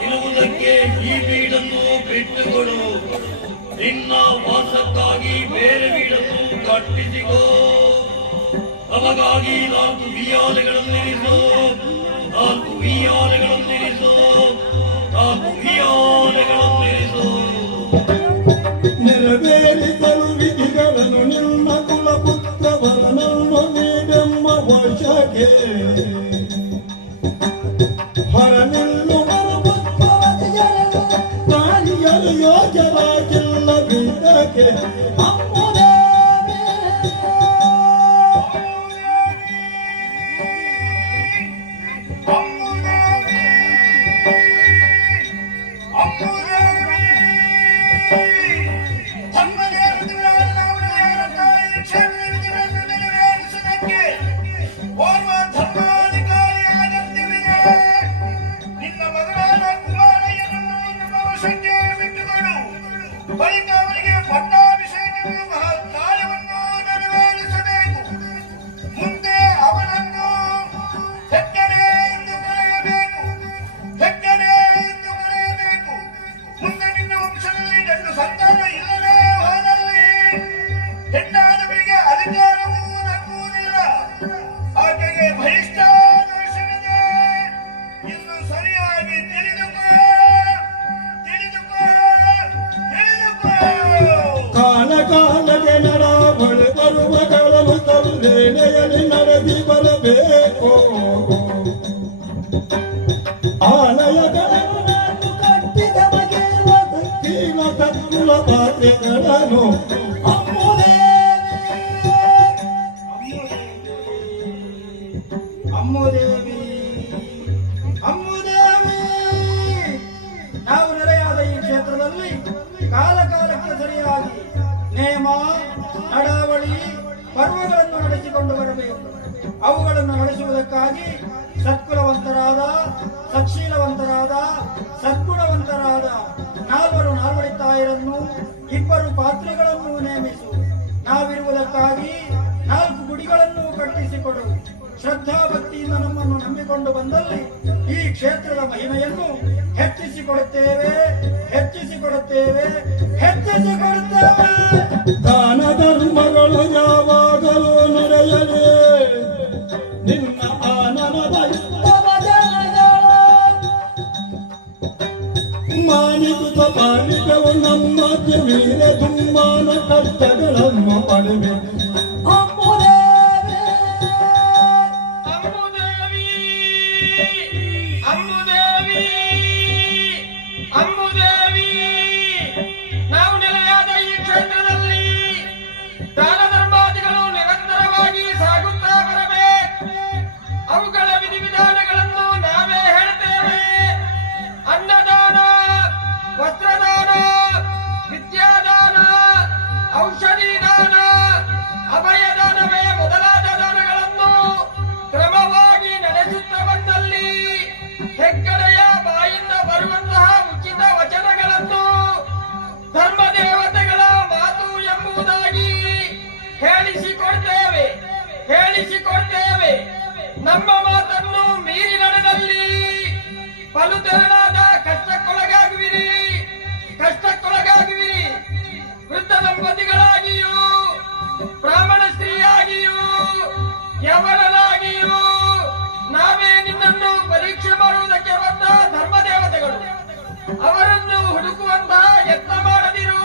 ಇರುವುದಕ್ಕೆ ಈ ಬೀಡನ್ನು ಬಿಟ್ಟುಕೊಡು. ನಿನ್ನ ವಾಸಕ್ಕಾಗಿ ಬೇರೆ ಬೀಡನ್ನು ಕಟ್ಟಿಸಿಕೋ. ನಮಗಾಗಿ 4 ಉಯ್ಯಾಲೆಗಳನ್ನಿರಿಸು, 4 ಉಯ್ಯಾಲೆಗಳನ್ನಿರಿಸು, 4 ಉಯ್ಯಾಲೆಗಳನ್ನಿರಿಸು. ನೆರವೇರಿಸಲು ವಿಧಿಗಳನ್ನು ನಿನ್ನ ಕುಲಪುತ್ರವರನನ್ನು ನೀಡೆಂಬ ವಶಕ್ಕೆ ಹೊರನಿಲ್ಲು ಪ್ರಾಣಿಯರು ಯೋಗ್ಯರಾಗಿಲ್ಲ ಬೀದಕ್ಕೆ. ನಡೆದಿ ಬರಬೇಕು. ಆಲಯಗಳನ್ನು ಕಟ್ಟಿದ ಬಗೆಯ ತಕ್ಕುಲ ಪಾತ್ರೆಗಳನ್ನು ಅಮ್ಮುದೇವಿ ನಾವು ನೆಲೆಯಾದ ಈ ಕ್ಷೇತ್ರದಲ್ಲಿ ಕಾಲಕಾಲಕ್ಕೆ ಸರಿಯಾಗಿ ನೇಮ ನಡಾವಳಿ ಪರ್ವಗಳನ್ನು ನಡೆಸಿಕೊಂಡು ಬರಬೇಕು. ಅವುಗಳನ್ನು ನಡೆಸುವುದಕ್ಕಾಗಿ ಸತ್ಕುಲವಂತರಾದ, ಸತ್ಶೀಲವಂತರಾದ, ಸದ್ಗುಣವಂತರಾದ 4 ನಾಲ್ವಡಿತಾಯರನ್ನು, 2 ಪಾತ್ರಿಗಳನ್ನು ನೇಮಿಸು. ನಾವಿರುವುದಕ್ಕಾಗಿ 4 ಗುಡಿಗಳನ್ನು ಕಟ್ಟಿಸಿಕೊಡು. ಶ್ರದ್ಧಾ ಭಕ್ತಿಯಿಂದ ನಮ್ಮನ್ನು ನಂಬಿಕೊಂಡು ಬಂದಲ್ಲಿ ಈ ಕ್ಷೇತ್ರದ ಮಹಿಮೆಯನ್ನು ಹೆಚ್ಚಿಸಿಕೊಡುತ್ತೇವೆ. ದಾನ ಧರ್ಮಗಳು ಯಾವಾಗಲೂ ನಡೆಯಲಿ. ನಿನ್ನ ಆನನದ ಮಾನಿಕುತ ಮಾಲಿಕವು ನಮ್ಮ ಮೀರೆ ತುಂಬಾನ ಕಷ್ಟಗಳನ್ನು ಪಡೆವೆ. ನಮ್ಮ ಮಾತನ್ನು ಮೀರಿ ನಡೆದಲ್ಲಿ ಪಲುತೆರನಾದ ಕಷ್ಟಕ್ಕೊಳಗಾಗುವಿರಿ. ವೃದ್ಧ ದಂಪತಿಗಳಾಗಿಯೂ, ಬ್ರಾಹ್ಮಣ ಸ್ತ್ರೀಯಾಗಿಯೂ, ಯವನರಾಗಿಯೂ ನಾವೇ ನಿನ್ನನ್ನು ಪರೀಕ್ಷೆ ಮಾಡುವುದಕ್ಕೆ ಬಂದ ಧರ್ಮದೇವತೆಗಳು. ಅವರನ್ನು ಹುಡುಕುವಂತಹ ಯತ್ನ ಮಾಡದಿರು.